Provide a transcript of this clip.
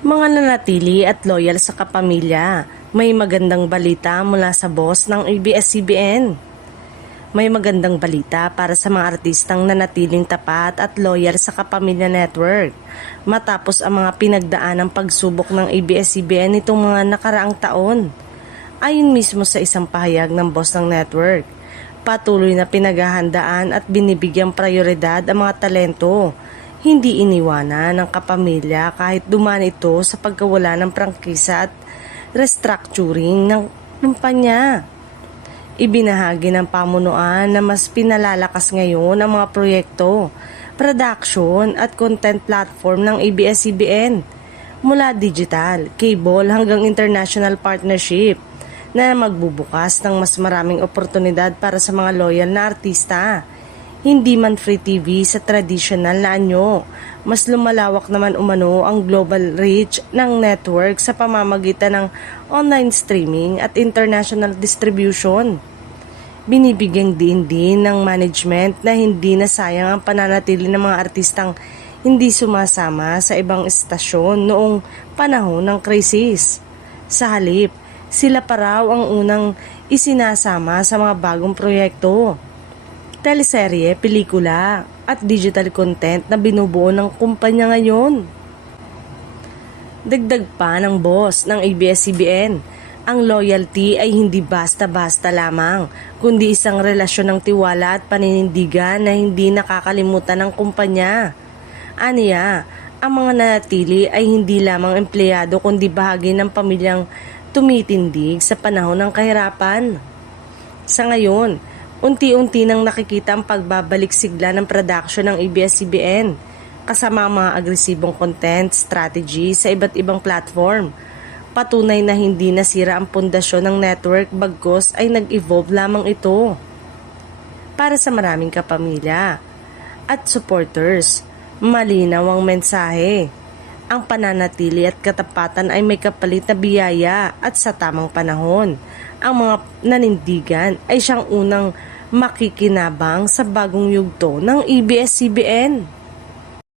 Mga nanatili at loyal sa kapamilya, may magandang balita mula sa boss ng ABS-CBN. May magandang balita para sa mga artistang nanatiling tapat at loyal sa Kapamilya Network matapos ang mga pinagdaanang pagsubok ng ABS-CBN nitong mga nakaraang taon. Ayon mismo sa isang pahayag ng boss ng network, patuloy na pinaghahandaan at binibigyang prioridad ang mga talento. Hindi iniwanan ng kapamilya kahit dumaan ito sa pagkawala ng prangkisa at restructuring ng kumpanya. Ibinahagi ng pamunuan na mas pinalalakas ngayon ang mga proyekto, production at content platform ng ABS-CBN mula digital, cable hanggang international partnership na magbubukas ng mas maraming oportunidad para sa mga loyal na artista. Hindi man free TV sa traditional na anyo, mas lumalawak naman umano ang global reach ng network sa pamamagitan ng online streaming at international distribution. Binibigyang diin din ng management na hindi na sayang ang pananatili ng mga artistang hindi sumasama sa ibang estasyon noong panahon ng krisis. Sa halip, sila pa raw ang unang isinasama sa mga bagong proyekto, teleserye, pelikula at digital content na binubuo ng kumpanya ngayon. Dagdag pa ng boss ng ABS-CBN, ang loyalty ay hindi basta-basta lamang, kundi isang relasyon ng tiwala at paninindigan na hindi nakakalimutan ng kumpanya. Aniya, ang mga nanatili ay hindi lamang empleyado kundi bahagi ng pamilyang tumitindig sa panahon ng kahirapan. Sa ngayon, unti-unti nang nakikita ang pagbabalik sigla ng production ng ABS-CBN kasama ang mga agresibong content strategy sa iba't ibang platform. Patunay na hindi nasira ang pundasyon ng network bagkus ay nag-evolve lamang ito. Para sa maraming kapamilya at supporters, malinaw ang mensahe. Ang pananatili at katapatan ay may kapalit na biyaya at sa tamang panahon. Ang mga nanindigan ay siyang unang makikinabang sa bagong yugto ng ABS-CBN.